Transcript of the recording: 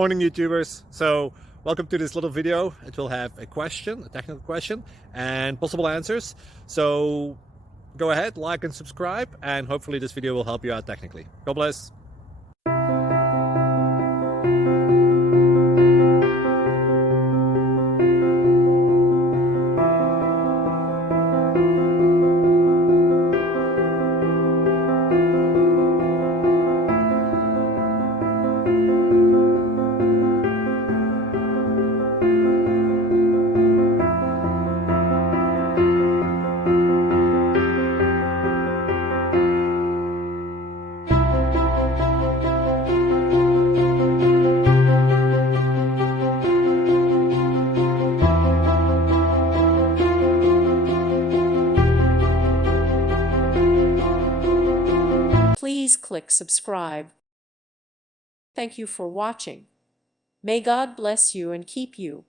Morning, YouTubers. So welcome to this little video. It will have a question, a technical question, and possible answers. So go ahead, like and subscribe, and hopefully this video will help you out technically. God bless. Please click subscribe. Thank you for watching. May God bless you and keep you.